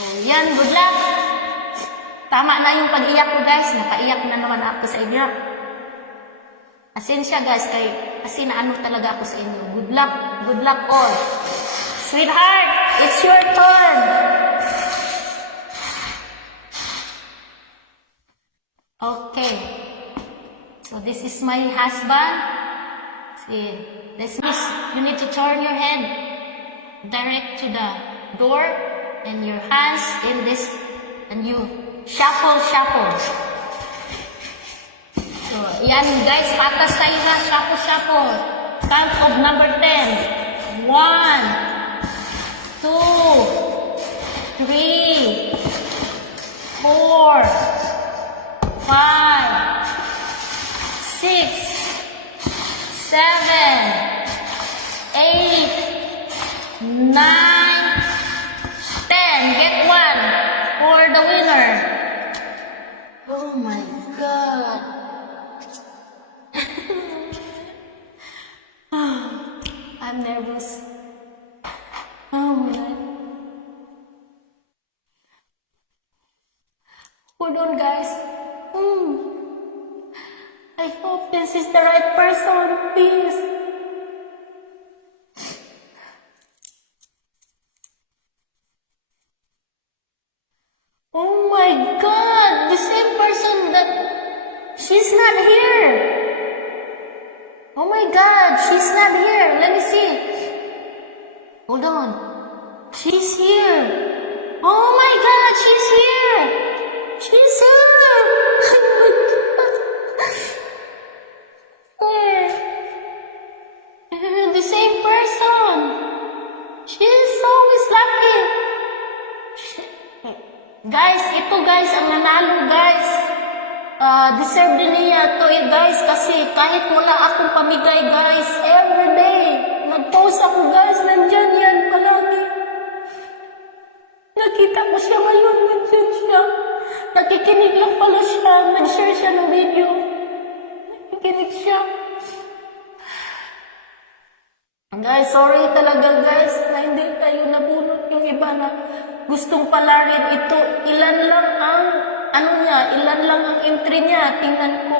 Oh, yan, good luck. Tama na yung pag-iyak ko, guys. Napaiyak na naman ako sa inyo. Asensya, guys, kay kasi naano talaga ako sa inyo. Good luck. Good luck all. Sweetheart, it's your turn. Okay. So this is my husband. See, this is, you need to turn your head direct to the door and your hands in this and you shuffle, shuffle. So, yan guys, patas tayo na, shuffle, shuffle. Count of number 10. 1, 2, 3, 4, 5, 6, 7, 8, 9, Nervous. Oh my God. Hold on, guys. Hmm. I hope this is the right person, please. Oh my god, the same person that she's not here. Oh my god, she's not here. Let me see. Hold on. She's here. Oh my god, she's here. She's here. Eh, The same person. She's always lucky. Guys, ito guys, ang nanalo guys. Ah, deserve din niya to eh guys kasi kahit wala akong pamigay guys, everyday, nag-post ako guys, nandyan yan palagi. Nakita ko siya ngayon, nandyan siya. Nakikinig lang pala siya, nag-share siya ng video. Nakikinig siya. Guys, sorry talaga guys na hindi tayo nabunot yung iba na gustong palarin ito. Ilan lang ang, ano niya, ilan lang ang entry niya. Tingnan ko.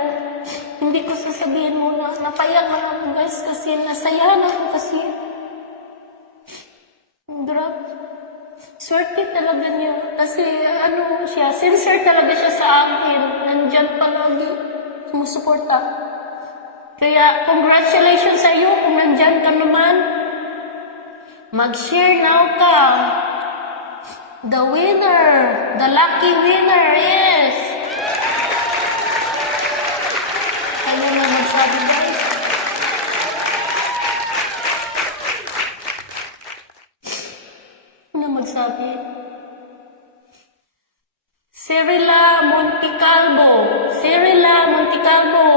Hindi ko sasabihin muna. Napayak lang ako guys kasi nasayahan ako kasi. Grabe. Swerte talaga niya. Kasi ano siya, sincere talaga siya sa akin. Nandyan palagi. Sumusuporta. Kaya, congratulations sa iyo kung nandyan ka naman. Mag-share now ka. The winner, the lucky winner is... Ano na magsabi guys? Ano magsabi? Cirila Monticalvo. Cirila Monticalvo.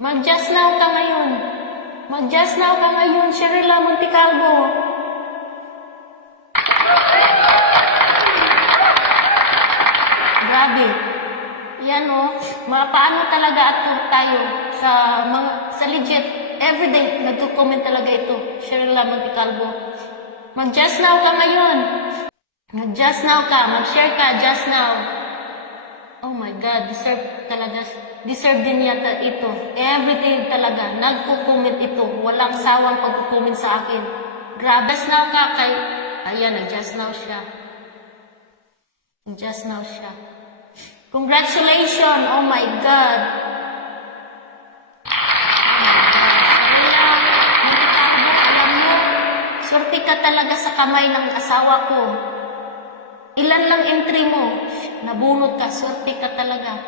Mag-just now ka ngayon. Mag-just now ka ngayon, Sherilla Monticalvo. Grabe. Yan o. Mapaano talaga ato tayo sa mga, sa legit. Everyday, nagko-comment talaga ito. Sherilla Monticalvo. Mag-just now ka ngayon. Mag-just now ka. Mag-share ka just now. Oh my God, deserve talaga, deserve din yata ito. Everyday talaga, nagko-comment ito. Walang sawang pagko-comment sa akin. Grabe, just now ka kay, ayan, nag-just now siya. Just now siya. Congratulations! Oh my God! Sorti ka talaga sa kamay ng asawa ko. Ilan lang entry mo, nabunot ka, swerte ka talaga.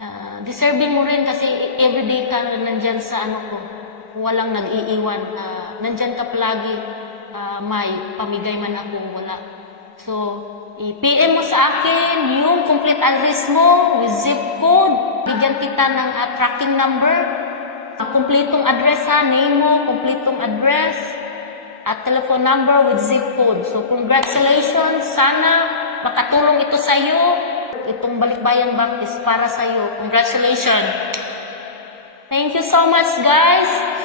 Ah, deserving mo rin kasi everyday ka na nandyan sa ano ko. Walang nag-iiwan. Ah, nandyan ka palagi. Ah, may pamigay man ako, wala. So, i-PM mo sa akin yung complete address mo with zip code. Bigyan kita ng ah, tracking number. Ah, kumpletong address ha, name mo, kumpletong address at telephone number with zip code. So, congratulations. Sana makatulong ito sa iyo. Itong Balikbayan Bank is para sa iyo. Congratulations. Thank you so much, guys.